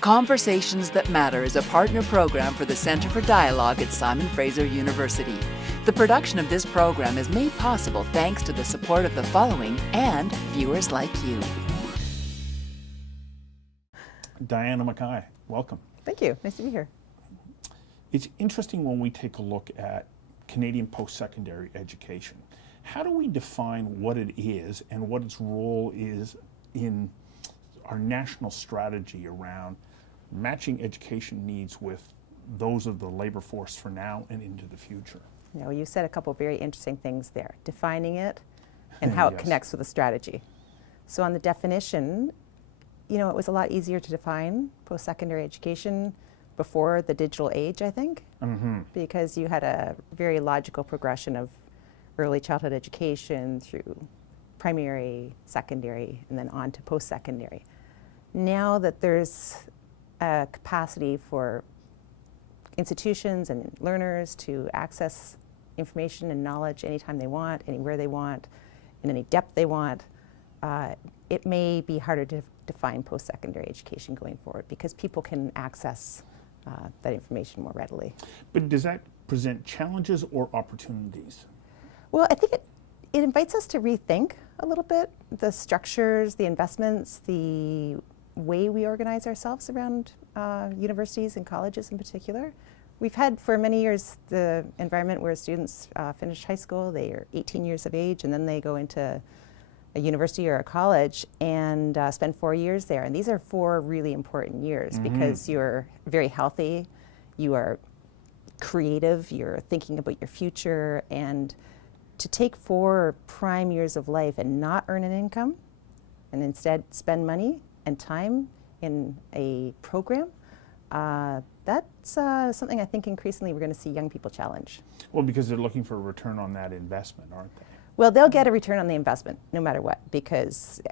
Conversations That Matter is a partner program for the Centre for Dialogue at Simon Fraser University. The production of this program is made possible thanks to the support of the following and viewers like you. Diana MacKay, welcome. Thank you. Nice to be here. It's interesting when we take a look at Canadian post-secondary education. How do we define what it is and what its role is in our national strategy around matching education needs with those of the labor force for now and into the future? You know, you said a couple of very interesting things there, defining it and how it connects with the strategy. So on the definition, you know, it was a lot easier to define post-secondary education before the digital age, I think, because you had a very logical progression of early childhood education through primary, secondary, and then on to post-secondary. Now that there's a capacity for institutions and learners to access information and knowledge anytime they want, anywhere they want, in any depth they want, it may be harder to define post-secondary education going forward because people can access that information more readily. But does that present challenges or opportunities? Well, I think it invites us to rethink a little bit the structures, the investments, the way we organize ourselves around universities and colleges in particular. We've had for many years the environment where students finish high school, they are 18 years of age, and then they go into a university or a college and spend 4 years there. And these are 4 really important years because you're very healthy, you are creative, you're thinking about your future, and to take 4 prime years of life and not earn an income and instead spend money and time in a program, that's something I think increasingly we're going to see young people challenge. Well, because they're looking for a return on that investment, aren't they? Well, they'll get a return on the investment no matter what, because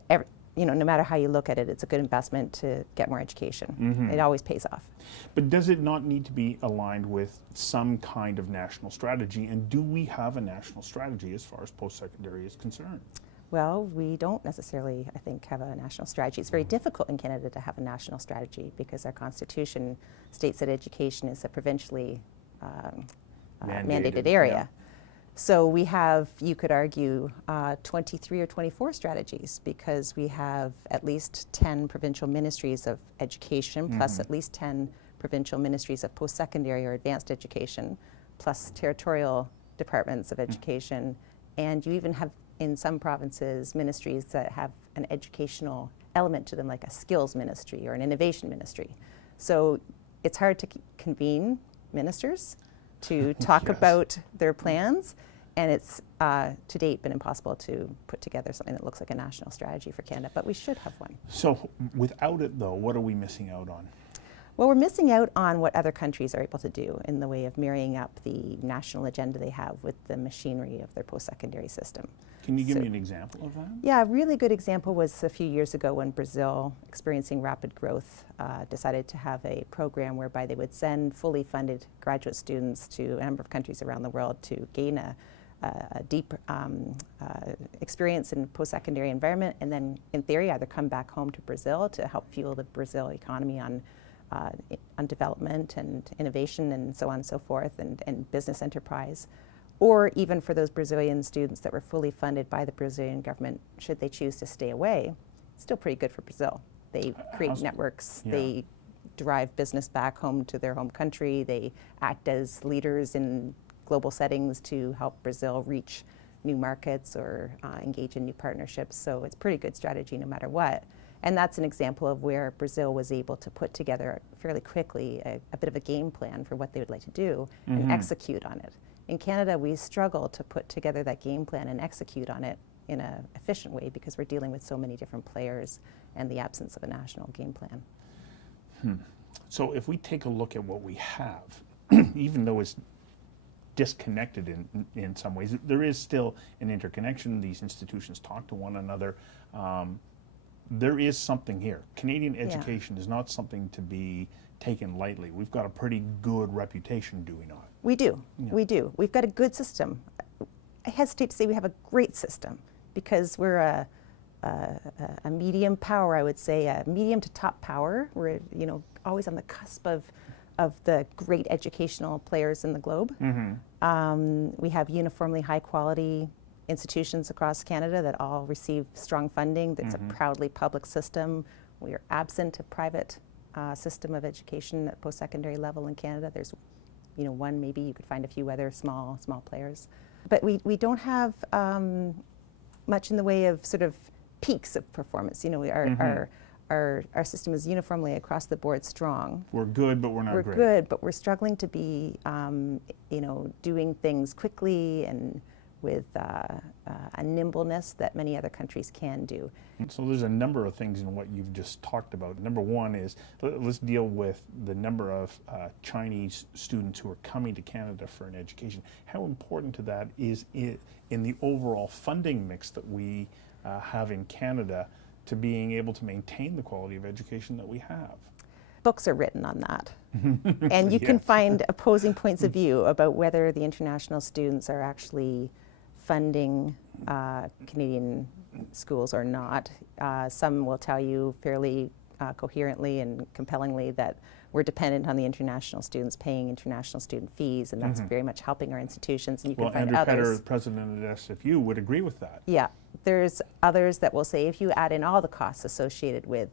no matter how you look at it, it's a good investment to get more education. It always pays off. But does it not need to be aligned with some kind of national strategy? And do we have a national strategy as far as post-secondary is concerned? Well, we don't necessarily, I think, have a national strategy. It's very difficult in Canada to have a national strategy because our Constitution states that education is a provincially mandated area. Yeah. So we have, you could argue, 23 or 24 strategies because we have at least 10 provincial ministries of education plus at least 10 provincial ministries of post-secondary or advanced education plus territorial departments of education. And you even have in some provinces ministries that have an educational element to them, like a skills ministry or an innovation ministry. So it's hard to convene ministers to talk about their plans, and it's to date been impossible to put together something that looks like a national strategy for Canada, but we should have one. So without it though, what are we missing out on? Well, we're missing out on what other countries are able to do in the way of marrying up the national agenda they have with the machinery of their post-secondary system. Can you give me an example of that? Yeah, a really good example was a few years ago when Brazil, experiencing rapid growth, decided to have a program whereby they would send fully funded graduate students to a number of countries around the world to gain a deep experience in post-secondary environment, and then, in theory, either come back home to Brazil to help fuel the Brazil economy on development and innovation and so on and so forth, and business enterprise. Or even for those Brazilian students that were fully funded by the Brazilian government, should they choose to stay away, still pretty good for Brazil. They create networks, they drive business back home to their home country, they act as leaders in global settings to help Brazil reach new markets or engage in new partnerships. So it's a pretty good strategy no matter what. And that's an example of where Brazil was able to put together fairly quickly a bit of a game plan for what they would like to do and execute on it. In Canada, we struggle to put together that game plan and execute on it in an efficient way because we're dealing with so many different players and the absence of a national game plan. So if we take a look at what we have, even though it's disconnected in some ways, there is still an interconnection. These institutions talk to one another. There is something here. Canadian education is not something to be taken lightly. We've got a pretty good reputation, do we not? We do. We do. We've got a good system. I hesitate to say we have a great system because we're a a medium power, I would say, a medium to top power. We're, you know, always on the cusp of the great educational players in the globe. We have uniformly high quality institutions across Canada that all receive strong funding. That's a proudly public system. We are absent a private system of education at post-secondary level in Canada. There's, you know, one, maybe you could find a few other small players. But we don't have much in the way of sort of peaks of performance. You know, our system is uniformly across the board strong. We're good, but we're not great. We're good, but we're struggling to be, you know, doing things quickly and with a nimbleness that many other countries can do. So there's a number of things in what you've just talked about. Number one is, let's deal with the number of Chinese students who are coming to Canada for an education. How important to that is it in the overall funding mix that we have in Canada to being able to maintain the quality of education that we have? Books are written on that. And you can find opposing points of view about whether the international students are actually funding Canadian schools or not. Some will tell you fairly coherently and compellingly that we're dependent on the international students paying international student fees, and that's very much helping our institutions. And you can find Andrew others. Petter, president at SFU, would agree with that. Yeah, there's others that will say if you add in all the costs associated with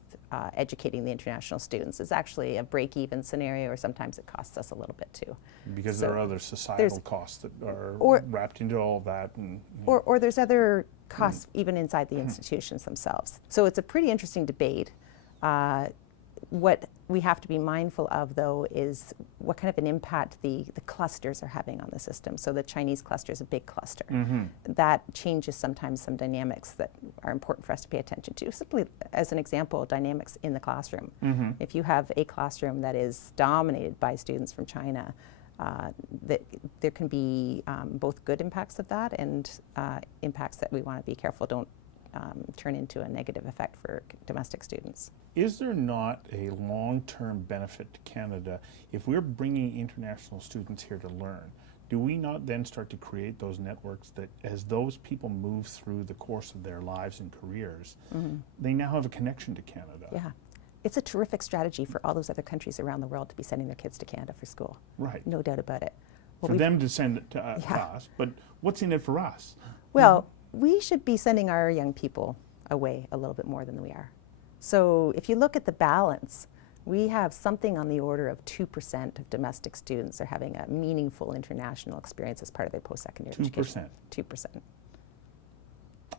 educating the international students, it's actually a break-even scenario, or sometimes it costs us a little bit too. Because So there are other societal costs that are wrapped into all of that. And, or there's other costs even inside the institutions themselves. So it's a pretty interesting debate. What we have to be mindful of, though, is what kind of an impact the clusters are having on the system. So the Chinese cluster is a big cluster. That changes sometimes some dynamics that are important for us to pay attention to. Simply as an example, dynamics in the classroom. If you have a classroom that is dominated by students from China, there can be both good impacts of that and impacts that we want to be careful don't turn into a negative effect for domestic students. Is there not a long-term benefit to Canada if we're bringing international students here to learn? Do we not then start to create those networks that as those people move through the course of their lives and careers, they now have a connection to Canada? Yeah. It's a terrific strategy for all those other countries around the world to be sending their kids to Canada for school. Right. No doubt about it. For them to send it to us, but what's in it for us? Well, we should be sending our young people away a little bit more than we are. So if you look at the balance, we have something on the order of 2% of domestic students are having a meaningful international experience as part of their post-secondary education. 2%.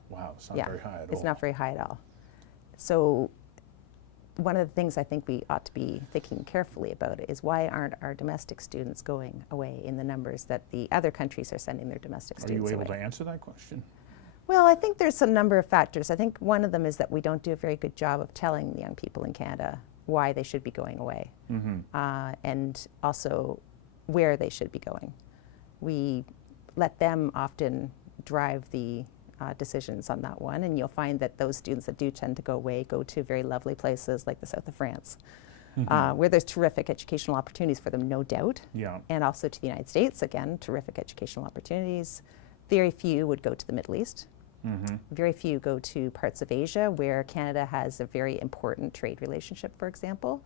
Wow, it's not very high at all. It's not very high at all. So one of the things I think we ought to be thinking carefully about is why aren't our domestic students going away in the numbers that the other countries are sending their domestic students away? Are you able to answer that question? Well, I think there's a number of factors. I think one of them is that we don't do a very good job of telling the young people in Canada why they should be going away, and also where they should be going. We let them often drive the decisions on that one, and you'll find that those students that do tend to go away go to very lovely places like the south of France, where there's terrific educational opportunities for them, no doubt, and also to the United States, again, terrific educational opportunities. Very few would go to the Middle East. Very few go to parts of Asia where Canada has a very important trade relationship, for example.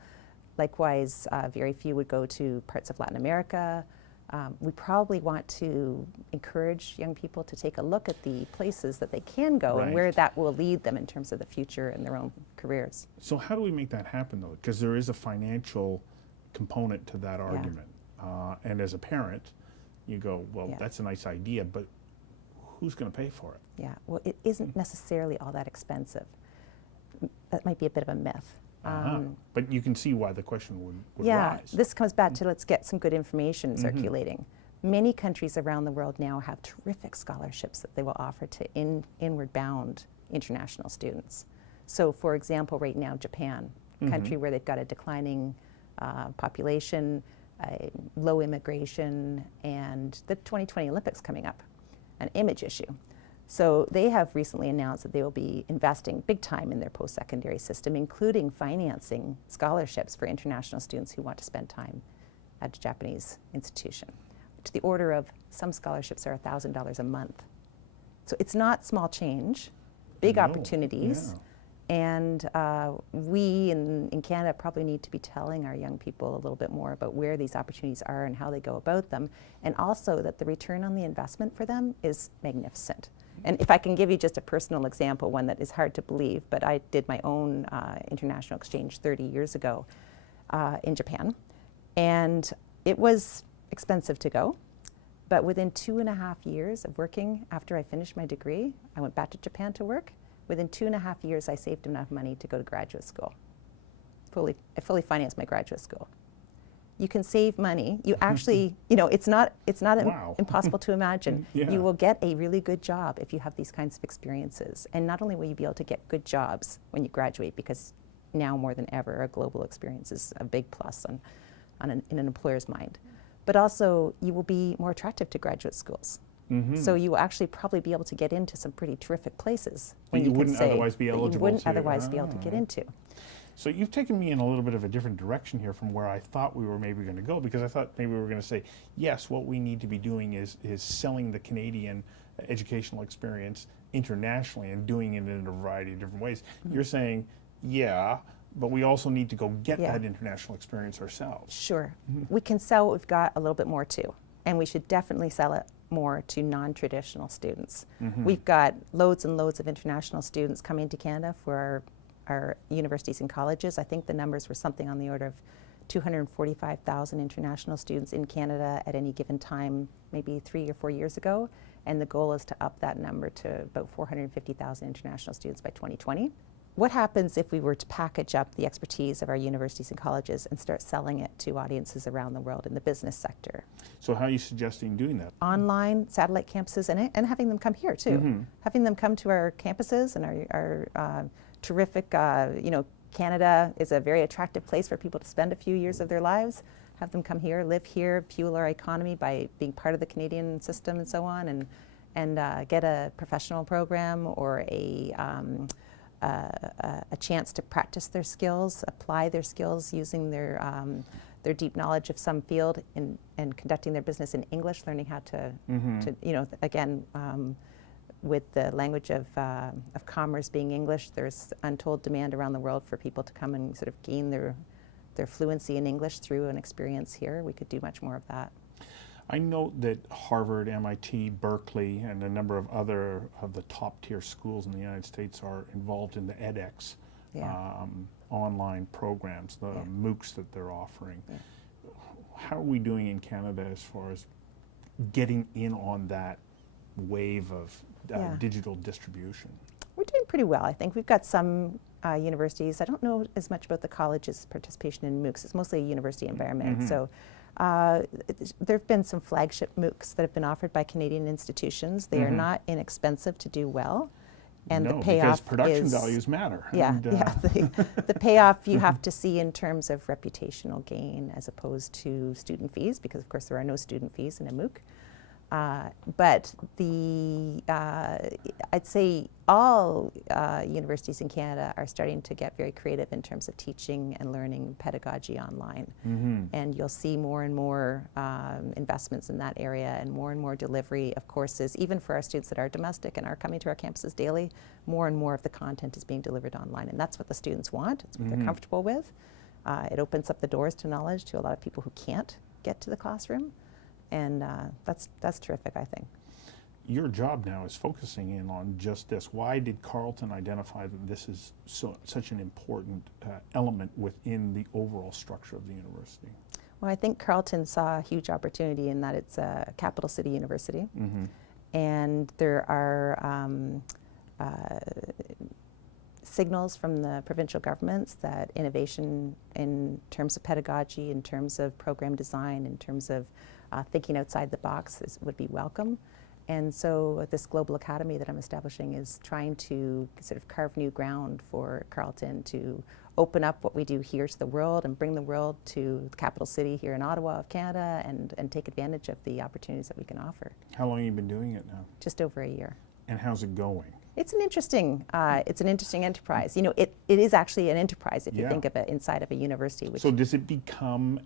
Likewise, very few would go to parts of Latin America. We probably want to encourage young people to take a look at the places that they can go and where that will lead them in terms of the future and their own careers. So how do we make that happen, though? Because there is a financial component to that argument. And as a parent, you go, well, that's a nice idea, but who's going to pay for it? Yeah, well, it isn't necessarily all that expensive. That might be a bit of a myth. But you can see why the question would rise. This comes back to let's get some good information circulating. Many countries around the world now have terrific scholarships that they will offer to inward bound international students. So for example, right now, Japan, a country where they've got a declining population, low immigration, and the 2020 Olympics coming up, an image issue. So they have recently announced that they will be investing big time in their post-secondary system, including financing scholarships for international students who want to spend time at a Japanese institution, to the order of some scholarships are $1,000 a month. So it's not small change, big know. opportunities. Yeah. And we in Canada probably need to be telling our young people a little bit more about where these opportunities are and how they go about them, and also that the return on the investment for them is magnificent. And if I can give you just a personal example, one that is hard to believe, but I did my own international exchange 30 years ago in Japan, and it was expensive to go. But within 2.5 years of working, after I finished my degree, I went back to Japan to work. Within 2.5 years, I saved enough money to go to graduate school. I fully financed my graduate school. You can save money. You actually, it's not Wow. impossible to imagine. Yeah. You will get a really good job if you have these kinds of experiences. And not only will you be able to get good jobs when you graduate, because now more than ever, a global experience is a big plus in an employer's mind, but also you will be more attractive to graduate schools. Mm-hmm. So you will actually probably be able to get into some pretty terrific places That you can wouldn't say otherwise be that eligible you wouldn't to. otherwise be able to get into. So you've taken me in a little bit of a different direction here from where I thought we were maybe going to go, because I thought maybe we were going to say, yes, what we need to be doing is selling the Canadian educational experience internationally and doing it in a variety of different ways. Mm-hmm. You're saying, yeah, but we also need to go get Yeah. that international experience ourselves. Sure. We can sell what we've got a little bit more too, and we should definitely sell it more to non-traditional students. We've got loads and loads of international students coming to Canada for our universities and colleges. I think the numbers were something on the order of 245,000 international students in Canada at any given time, maybe 3 or 4 years ago, and the goal is to up that number to about 450,000 international students by 2020. What happens if we were to package up the expertise of our universities and colleges and start selling it to audiences around the world in the business sector? So how are you suggesting doing that? Online, satellite campuses, and having them come here too. Having them come to our campuses and our terrific, Canada is a very attractive place for people to spend a few years of their lives. Have them come here, live here, fuel our economy by being part of the Canadian system and so on, and get a professional program or a chance to practice their skills, apply their skills using their deep knowledge of some field and conducting their business in English, learning how to again, with the language of commerce being English, there's untold demand around the world for people to come and sort of gain their fluency in English through an experience here. We could do much more of that. I note that Harvard, MIT, Berkeley, and a number of other of the top tier schools in the United States are involved in the edX online programs, the MOOCs that they're offering. Yeah. How are we doing in Canada as far as getting in on that wave of digital distribution? We're doing pretty well, I think. We've got some universities. I don't know as much about the college's participation in MOOCs. It's mostly a university environment. So there have been some flagship MOOCs that have been offered by Canadian institutions. They are not inexpensive to do well. And no, the payoff because production is, values matter. Yeah, and, the payoff you have to see in terms of reputational gain as opposed to student fees, because of course there are no student fees in a MOOC. But I'd say all universities in Canada are starting to get very creative in terms of teaching and learning pedagogy online. And you'll see more and more investments in that area and more delivery of courses, even for our students that are domestic and are coming to our campuses daily. More and more of the content is being delivered online, and that's what the students want. It's what they're comfortable with. It opens up the doors to knowledge to a lot of people who can't get to the classroom. And that's terrific, I think. Your job now is focusing in on just this. Why did Carleton identify that this is such an important element within the overall structure of the university? Well, I think Carleton saw a huge opportunity in that it's a capital city university. And there are signals from the provincial governments that innovation in terms of pedagogy, in terms of program design, in terms of thinking outside the box would be welcome. And so this global academy that I'm establishing is trying to sort of carve new ground for Carleton to open up what we do here to the world and bring the world to the capital city here in Ottawa of Canada and take advantage of the opportunities that we can offer. How long have you been doing it now? Just over a year. And how's it going? It's an interesting enterprise. You know, it is actually an enterprise if you think of it inside of a university. So does it become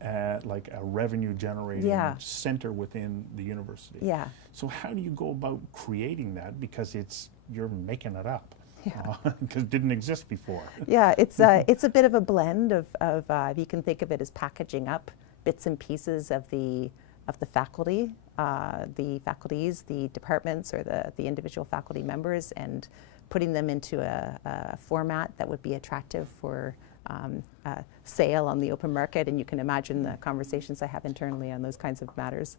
like a revenue generating center within the university? Yeah. So how do you go about creating that? Because you're making it up. because it didn't exist before. Yeah, it's a bit of a blend of you can think of it as packaging up bits and pieces of the faculty, the faculties, the departments, or the individual faculty members, and putting them into a format that would be attractive for sale on the open market. And you can imagine the conversations I have internally on those kinds of matters.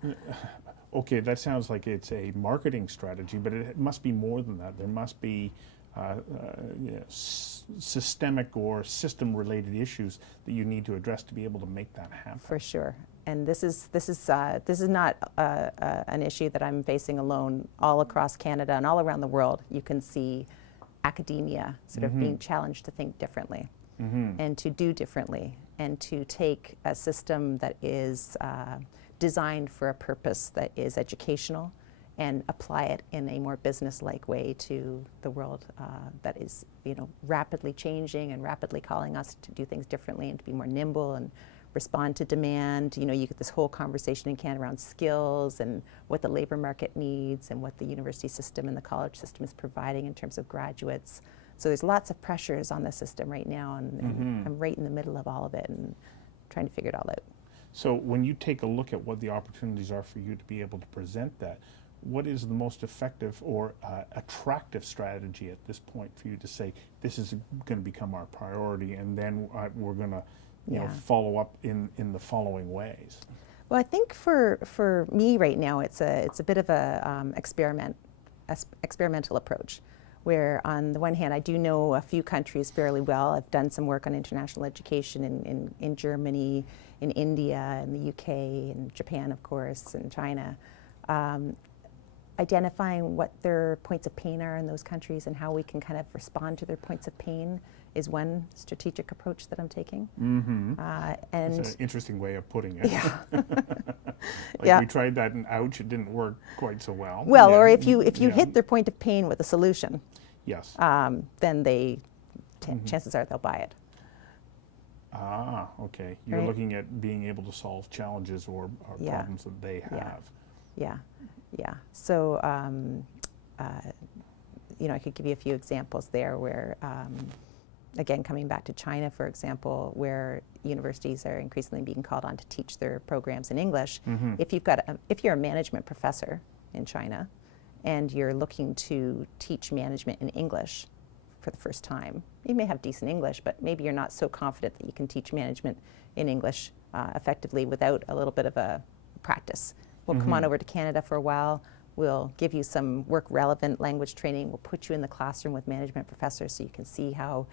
Okay, that sounds like it's a marketing strategy, but it must be more than that. There must be systemic or system-related issues that you need to address to be able to make that happen. For sure, and this is not an issue that I'm facing alone. All across Canada and all around the world, you can see academia sort of being challenged to think differently and to do differently, and to take a system that is designed for a purpose that is educational and apply it in a more business-like way to the world that is, rapidly changing and rapidly calling us to do things differently and to be more nimble and respond to demand. You get this whole conversation in Canada around skills and what the labor market needs and what the university system and the college system is providing in terms of graduates. So there's lots of pressures on the system right now, and I'm right in the middle of all of it and trying to figure it all out. So when you take a look at what the opportunities are for you to be able to present that, what is the most effective or attractive strategy at this point for you to say, this is going to become our priority, and then we're going to follow up in the following ways? Well, I think for me right now, it's a bit of a experimental approach, where on the one hand, I do know a few countries fairly well. I've done some work on international education in Germany, in India, in the UK, in Japan, of course, and China. Identifying what their points of pain are in those countries and how we can kind of respond to their points of pain is one strategic approach that I'm taking. And it's an interesting way of putting it. Yeah. We tried that, and ouch, it didn't work quite so well. Well, or if you hit their point of pain with a solution, yes, then they chances are they'll buy it. Ah, okay. You're looking at being able to solve challenges or problems that they have. Yeah. So, I could give you a few examples there where, again, coming back to China, for example, where universities are increasingly being called on to teach their programs in English. If you're a management professor in China and you're looking to teach management in English for the first time, you may have decent English, but maybe you're not so confident that you can teach management in English effectively without a little bit of a practice. We'll come on over to Canada for a while. We'll give you some work-relevant language training. We'll put you in the classroom with management professors so you can see how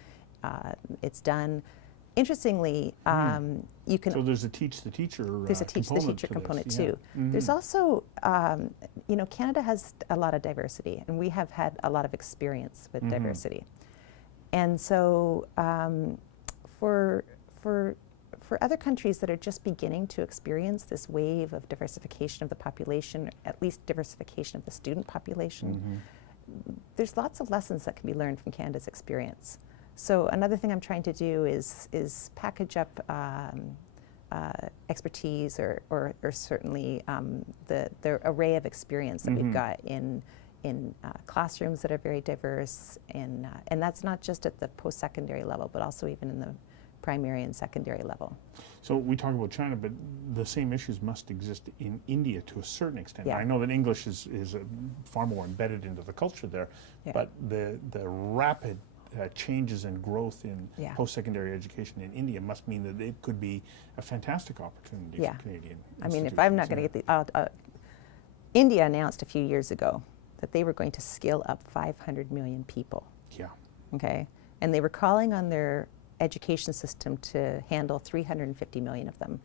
it's done. Interestingly, you can... So there's a teach the teacher There's a teach the teacher component too. There's also, Canada has a lot of diversity, and we have had a lot of experience with diversity. And so for other countries that are just beginning to experience this wave of diversification of the population, at least diversification of the student population, there's lots of lessons that can be learned from Canada's experience. So another thing I'm trying to do is package up expertise or certainly the array of experience that we've got in classrooms that are very diverse, and that's not just at the post-secondary level, but also even in the primary and secondary level. So we talk about China, but the same issues must exist in India to a certain extent. Yeah. I know that English is far more embedded into the culture there, but the rapid changes and growth in post-secondary education in India must mean that it could be a fantastic opportunity for Canadian institutions. I mean, if I'm not going to get India announced a few years ago that they were going to scale up 500 million people. Yeah. Okay? And they were calling on their education system to handle 350 million of them,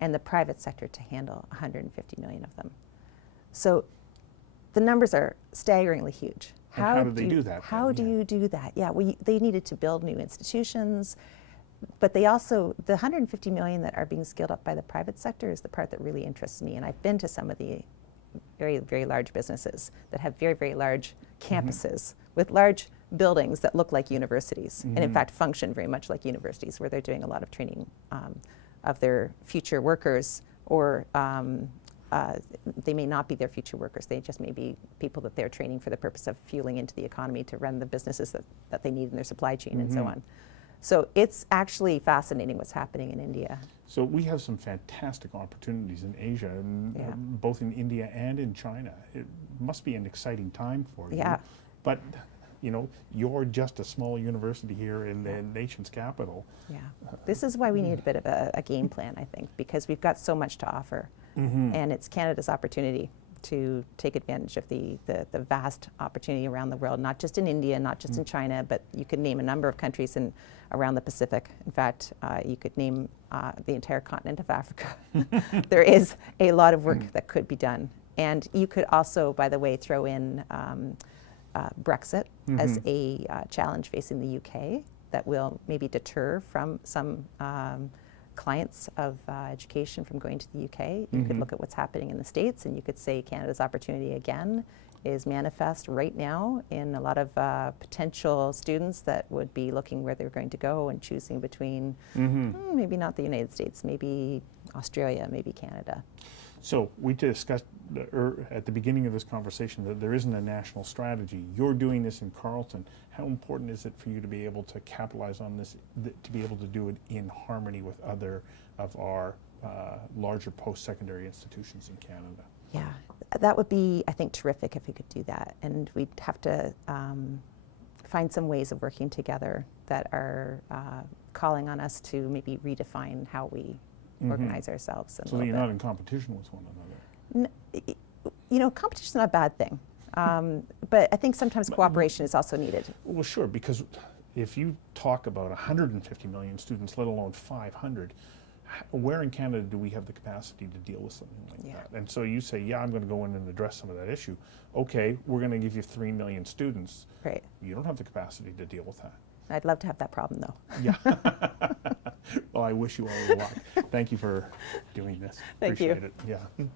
and the private sector to handle 150 million of them. So the numbers are staggeringly huge. How did they do that? How do you do that? Yeah, they needed to build new institutions, but they also, the 150 million that are being scaled up by the private sector is the part that really interests me. And I've been to some of the very, very large businesses that have very, very large campuses with large buildings that look like universities, and in fact function very much like universities, where they're doing a lot of training of their future workers, or they may not be their future workers. They just may be people that they're training for the purpose of fueling into the economy to run the businesses that they need in their supply chain and so on. So it's actually fascinating what's happening in India. So we have some fantastic opportunities in Asia, and both in India and in China. It must be an exciting time for you. Yeah. But you know, you're just a small university here in the nation's capital. Yeah. This is why we need a bit of a game plan, I think, because we've got so much to offer. And it's Canada's opportunity to take advantage of the vast opportunity around the world, not just in India, not just in China, but you could name a number of countries around the Pacific. In fact, you could name the entire continent of Africa. There is a lot of work that could be done. And you could also, by the way, throw in Brexit as a challenge facing the UK that will maybe deter from some clients of education from going to the UK. You could look at what's happening in the States, and you could say Canada's opportunity again is manifest right now in a lot of potential students that would be looking where they're going to go and choosing between maybe not the United States, maybe Australia, maybe Canada. So we discussed at the beginning of this conversation that there isn't a national strategy. You're doing this in Carleton. How important is it for you to be able to capitalize on this, to be able to do it in harmony with other of our larger post-secondary institutions in Canada? Yeah, that would be, I think, terrific if we could do that. And we'd have to find some ways of working together that are calling on us to maybe redefine how we organize ourselves. So that you're not in competition with one another. You know, competition's not a bad thing. But I think sometimes cooperation is also needed. Well, sure, because if you talk about 150 million students, let alone 500, where in Canada do we have the capacity to deal with something like that? And so you say, yeah, I'm going to go in and address some of that issue. Okay, we're going to give you 3 million students. Right. You don't have the capacity to deal with that. I'd love to have that problem, though. Yeah. Well, I wish you all the luck. Thank you for doing this. Thank you. Appreciate it. Yeah.